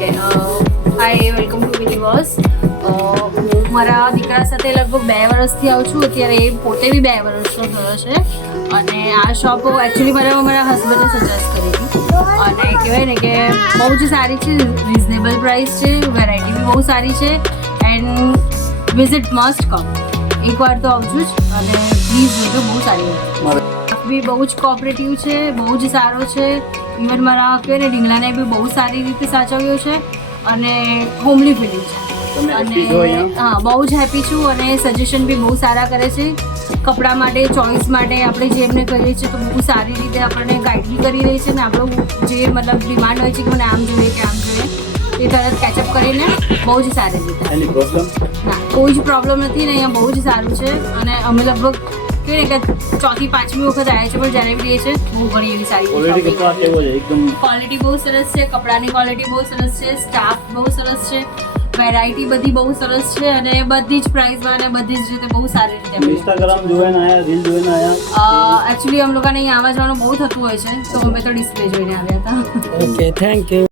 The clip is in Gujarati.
ઓકે હાય વેલકમ ટુ વિલીવર્સ. હું મારા દીકરા સાથે લગભગ 2 વર્ષથી આવું છું. અત્યારે એ પોતે બી 2 વર્ષનો થયો છે અને આ શોપ એકચ્યુઅલી મારા હસબન્ડે સજેસ્ટ કરી હતી અને કહેવાય ને કે બહુ જ સારી છે, રિઝનેબલ પ્રાઇસ છે, વેરાયટી બી બહુ સારી છે એન્ડ વિઝિટ મસ્ટ કમ. એકવાર તો આવજો જ અને પ્લીઝ જોજો, બહુ સારી હોય. બી બહુ જ કોઓપરેટિવ છે, બહુ જ સારો છે. ઇવન મારા કહેવાય ને ઢીંગલાને બી બહુ સારી રીતે સાચવ્યો છે અને હોમલી ફિલિંગ છે અને હા બહુ જ હેપી છું અને સજેશન બી બહુ સારા કરે છે. કપડાં માટે, ચોઇસ માટે આપણે જે એમને કહીએ છીએ તો બહુ સારી રીતે આપણને ગાઈડ બી કરી રહી છે ને આપણું જે મતલબ ડિમાન્ડ હોય છે કે મને આમ જોઈએ કે આમ જોઈએ એ તરત કેચઅપ કરીને બહુ જ સારી રીતે. ના કોઈ જ પ્રોબ્લેમ નથી ને અહીંયા બહુ જ સારું છે અને અમે લગભગ કે 4થી 5મી વખત આવ્યા છે પણ જ્યારે બી છે બહુ ઘણી એવી સારી ક્વોલિટી બહુ સરસ છે, કપડાની ક્વોલિટી બહુ સરસ છે, સ્ટાફ બહુ સરસ છે, વેરાયટી બધી બહુ સરસ છે અને બધી જ પ્રાઇસમાં અને બધી જ રીતે બહુ સારી રીતે. ઇન્સ્ટાગ્રામ જોઈને આયા, રીલ જોઈને આયા? એકચ્યુઅલી અમ લોકોને અહીંયા આવવા જવાનું બહુ થતું હોય છે તો અમે તો ડિસ્પ્લે જોઈને આવ્યા હતા. Okay, thank you.